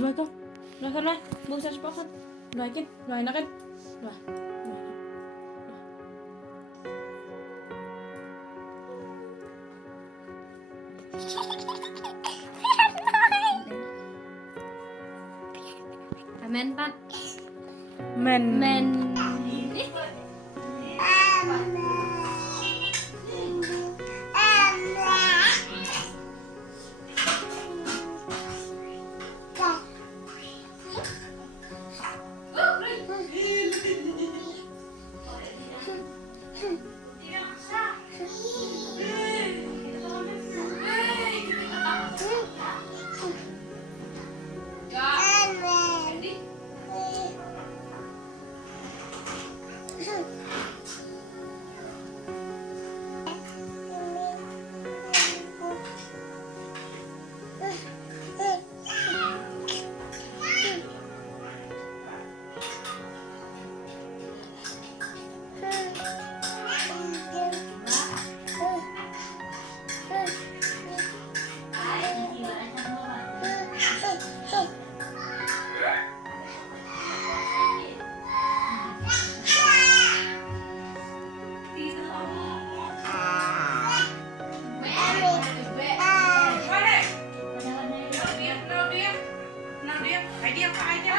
Rồi con. Rồi con ơi, buông ra sport con. Rồi kinh, rồi nó kinh. Rồi. Men Pan. Men. Nào đi, phải đi, phải đi.